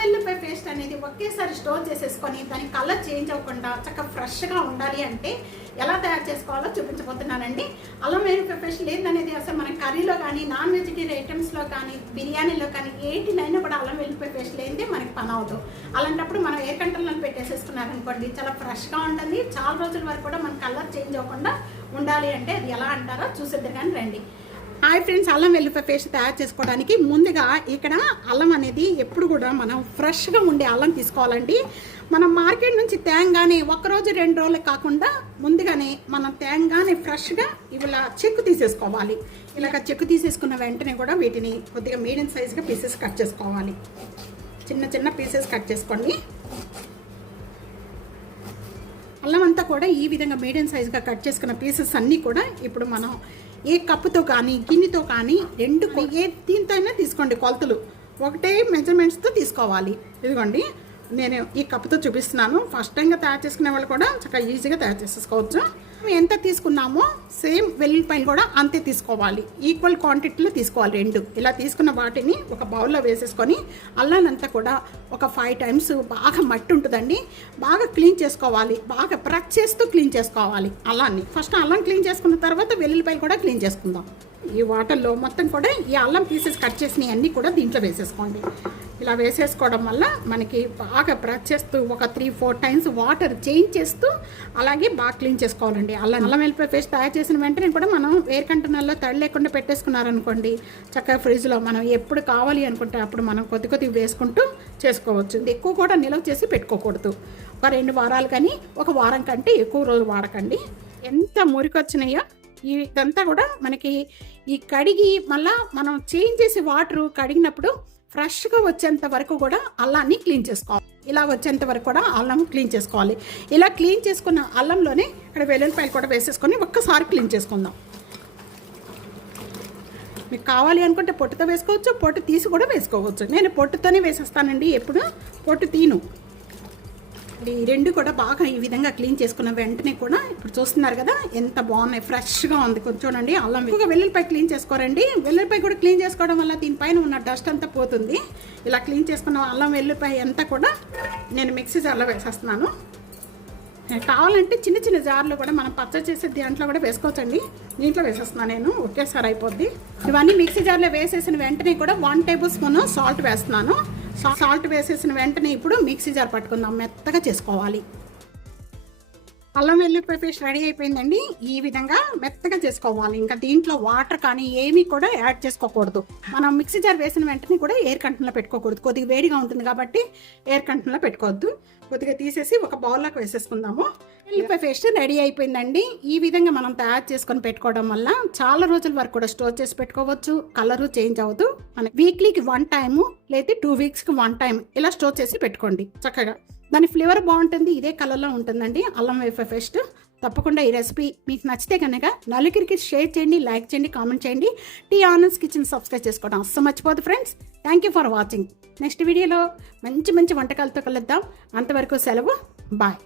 వెల్లుల్లిపాయ పేస్ట్ అనేది ఒకేసారి స్టోర్ చేసేసుకొని దాని కలర్ చేంజ్ అవ్వకుండా చక్కగా ఫ్రెష్గా ఉండాలి అంటే ఎలా తయారు చేసుకోవాలో చూపించబోతున్నానండి. అల్లం వెల్లుల్లిపాయ పేస్ట్ లేదనేది అసలు మన కర్రీలో కానీ నాన్ వెజిటేరియన్ ఐటమ్స్లో కానీ బిర్యానీలో కానీ ఏటినైనా కూడా అల్లం వెల్లుల్లిపాయ పేస్ట్ లేనిదే మనకి పని అవ్వదు. అలాంటప్పుడు మనం ఏ కంట్రోల్లో పెట్టేసేసుకున్నారనుకోండి చాలా ఫ్రెష్గా ఉంటుంది. చాలా రోజుల వరకు కూడా మన కలర్ చేంజ్ అవ్వకుండా ఉండాలి అంటే అది ఎలా అంటారో చూసేద్దరు కానీ రండి. హాయ్ ఫ్రెండ్స్, అల్లం వెల్లుల్లిపాయ పేస్ట్ తయారు చేసుకోవడానికి ముందుగా ఇక్కడ అల్లం అనేది ఎప్పుడు కూడా మనం ఫ్రెష్గా ఉండే అల్లం తీసుకోవాలండి. మనం మార్కెట్ నుంచి తేంగానే ఒక్కరోజు 2 రోజులు కాకుండా ముందుగానే మనం తేంగానే ఫ్రెష్గా ఇలా చెక్కు తీసేసుకోవాలి. ఇలాగ చెక్కు తీసేసుకున్న వెంటనే కూడా వీటిని కొద్దిగా మీడియం సైజుగా పీసెస్ కట్ చేసుకోవాలి. చిన్న చిన్న పీసెస్ కట్ చేసుకోండి. అల్లం అంతా కూడా ఈ విధంగా మీడియం సైజుగా కట్ చేసుకున్న పీసెస్ అన్నీ కూడా ఇప్పుడు మనం ఏ కప్పుతో కానీ గిన్నెతో కానీ ఏ దీంతో అయినా తీసుకోండి. కొలతలు ఒకటే మెజర్మెంట్స్తో తీసుకోవాలి. ఇదిగోండి నేను ఈ కప్పుతో చూపిస్తున్నాను. ఫస్ట్ టైంగా తయారు చేసుకునే వాళ్ళు కూడా చక్కగా ఈజీగా తయారు చేసేసుకోవచ్చు. ఎంత తీసుకున్నామో సేమ్ వెల్లుల్లిపాయలు కూడా అంతే తీసుకోవాలి. ఈక్వల్ క్వాంటిటీలో తీసుకోవాలి. 2 ఇలా తీసుకున్న వాటిని ఒక బౌల్లో వేసేసుకొని అల్లానంతా కూడా ఒక 5 టైమ్స్ బాగా మట్టి ఉంటుందండి, బాగా క్లీన్ చేసుకోవాలి. బాగా ప్రెస్ చేస్తూ క్లీన్ చేసుకోవాలి అల్లాన్ని. ఫస్ట్ అల్లం క్లీన్ చేసుకున్న తర్వాత వెల్లుల్లిపాయలు కూడా క్లీన్ చేసుకుందాం. ఈ వాటర్లో మొత్తం కూడా ఈ అల్లం పీసెస్ కట్ చేసినవి అన్నీ కూడా దీంట్లో వేసేసుకోండి. ఇలా వేసేసుకోవడం వల్ల మనకి బాగా ప్రెస్ చేస్తూ ఒక 3-4 టైమ్స్ వాటర్ చేంజ్ చేస్తూ అలాగే బాగా క్లీన్ చేసుకోవాలండి. అల్లం వెల్లుల్లిపాయ పేస్ట్ తయారు చేసిన వెంటనే కూడా మనం ఎయిర్ కంటైనర్లో తడి లేకుండా పెట్టేసుకున్నారనుకోండి, చక్కగా ఫ్రిడ్జ్లో మనం ఎప్పుడు కావాలి అనుకుంటే అప్పుడు మనం కొద్ది వేసుకుంటూ చేసుకోవచ్చు. ఎక్కువ కూడా నిల్వ చేసి పెట్టుకోకూడదు. ఒక 2 వారాలు కానీ 1 వారం కంటే ఎక్కువ రోజు వాడకండి. ఎంత మురికొచ్చినాయో ఇదంతా కూడా మనకి ఈ కడిగి మళ్ళీ మనం చేంజ్ చేసి వాటర్ కడిగినప్పుడు ఫ్రెష్గా వచ్చేంత వరకు కూడా అల్లాన్ని క్లీన్ చేసుకోవాలి. ఇలా వచ్చేంత వరకు కూడా అల్లం క్లీన్ చేసుకోవాలి. ఇలా క్లీన్ చేసుకున్న అల్లంలోనే ఇక్కడ వెల్లుల్లిపాయలు కూడా వేసేసుకొని ఒక్కసారి క్లీన్ చేసుకుందాం. మీకు కావాలి అనుకుంటే పొట్టుతో వేసుకోవచ్చు, పొట్టు తీసి కూడా వేసుకోవచ్చు. నేను పొట్టుతోనే వేసేస్తానండి, ఎప్పుడు పొట్టు తీను. ఈ 2 కూడా బాగా ఈ విధంగా క్లీన్ చేసుకున్న వెంటనే కూడా ఇప్పుడు చూస్తున్నారు కదా ఎంత బాగున్నాయి, ఫ్రెష్గా ఉంది. కొంచెం చూడండి అల్లం ఎక్కువగా వెల్లుల్లిపాయ క్లీన్ చేసుకోరండి. వెల్లుల్లిపాయ కూడా క్లీన్ చేసుకోవడం వల్ల దీనిపైన ఉన్న డస్ట్ అంతా పోతుంది. ఇలా క్లీన్ చేసుకున్న అల్లం వెల్లుల్లిపాయ అంతా కూడా నేను మిక్సీ జార్లో వేసేస్తున్నాను. కావాలంటే చిన్న చిన్న జార్లో కూడా మనం పచ్చడి చేసే దాంట్లో కూడా వేసుకోవచ్చండి. దీంట్లో వేసేస్తున్నాను నేను, ఒకేసారి అయిపోద్ది. ఇవన్నీ మిక్సీ జార్లో వేసేసిన వెంటనే కూడా 1 టేబుల్ స్పూన్ సాల్ట్ వేస్తున్నాను. సాల్ట్ వేసేసిన వెంటనే ఇప్పుడు మిక్సీ జార్ పట్టుకుందాం, మెత్తగా చేసుకోవాలి. అల్లం వెల్లుల్లిపాయ పేస్ట్ రెడీ అయిపోయిందండి. ఈ విధంగా మెత్తగా చేసుకోవాలి. ఇంకా దీంట్లో వాటర్ కానీ ఏమీ కూడా యాడ్ చేసుకోకూడదు. మనం మిక్సీ జార్ వేసిన వెంటనే కూడా ఎయిర్ కంటైనర్లో పెట్టుకోకూడదు. కొద్దిగా వేడిగా ఉంటుంది కాబట్టి ఎయిర్ కంటైనర్లో పెట్టుకోవద్దు. కొద్దిగా తీసేసి ఒక బౌల్లోకి వేసేసుకుందాము. వెల్లుల్లిపాయ పేస్ట్ రెడీ అయిపోయిందండి. ఈ విధంగా మనం తయారు చేసుకొని పెట్టుకోవడం వల్ల చాలా రోజుల వరకు కూడా స్టోర్ చేసి పెట్టుకోవచ్చు. కలరు చేంజ్ అవ్వదు. మన వీక్లీకి 1 టైము లేదా 2 వీక్స్కి 1 టైం ఇలా స్టోర్ చేసి పెట్టుకోండి. చక్కగా దాని ఫ్లేవర్ బాగుంటుంది. ఇదే కలర్లో ఉంటుందండి అల్లం వెల్లుల్లిపాయ పేస్ట్. తప్పకుండా ఈ రెసిపీ మీకు నచ్చితే కనుక నలుగురికి షేర్ చేయండి, లైక్ చేయండి, కామెంట్ చేయండి. టీ ఆనంద్ కిచెన్ సబ్స్క్రైబ్ చేసుకోవడం అస్సలు మర్చిపోదు friends. Thank you for watching. Next వీడియోలో మంచి మంచి వంటకాలతో కలుద్దాం. అంతవరకు సెలవు, బాయ్.